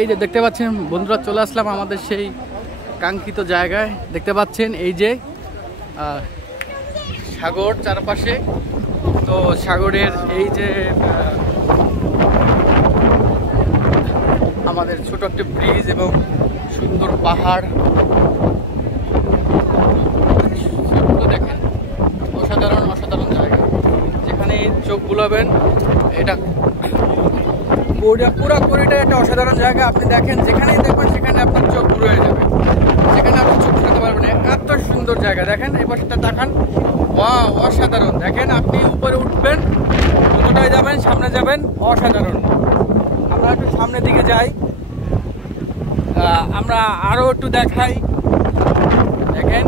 এই যে দেখতে পাচ্ছেন বন্ধুরা, চলে আসলাম আমাদের সেই কাঙ্ক্ষিত জায়গায়। দেখতে পাচ্ছেন এই যে সাগর চারপাশে। তো সাগরের এই যে আমাদের ছোট একটা ব্রিজ এবং সুন্দর পাহাড়, দেখেন অসাধারণ অসাধারণ জায়গা। যেখানে চোখ বুলাবেন, এটা পুরোটা একটা অসাধারণ জায়গা। আপনি দেখেন, যেখানেই দেখবেন সেখানে আপনার চোখ পুরো হয়ে যাবে, সেখানে আপনি চোখ ফেরাতে পারবেন। এত সুন্দর জায়গা, দেখেন এই পাশটা তাকান, ওয়াও অসাধারণ। দেখেন আপনি উপরে উঠবেন, কোথায় যাবেন, সামনে যাবেন, অসাধারণ। আমরা একটু সামনের দিকে যাই, আমরা আরো একটু দেখাই। দেখেন